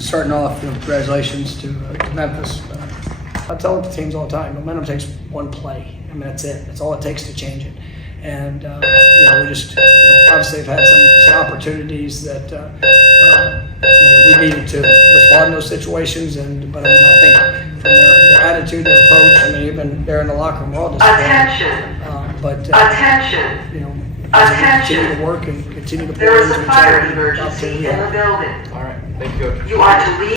Starting off, congratulations to Memphis. I tell the teams all the time, momentum takes one play. I mean, that's it. That's all it takes to change it. And we just obviously have had some opportunities that we needed to respond in those situations. But I think from their attitude, their approach, even they're in the locker room, we're all disappointed. Attention. Attention. Continue to work and continue to play. There is a fire emergency in the building. All right, thank you, Coach. You are to leave.